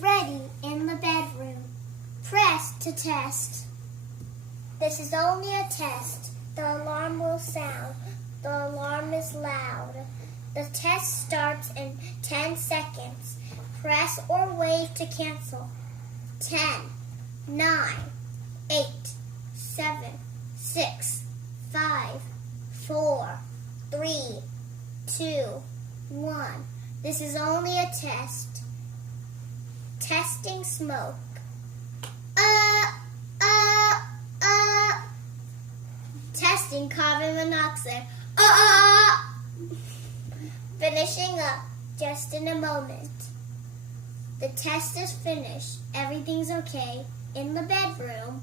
Ready in the bedroom. Press to test. This is only a test. The alarm will sound. The alarm is loud. The test starts in 10 seconds. Press or wave to cancel. 10, 9, 8, 7, 6, 5, 4, 3, 2, 1. This is only a test. Testing smoke. Testing carbon monoxide. Finishing up just in a moment. The test is finished. Everything's okay in the bedroom.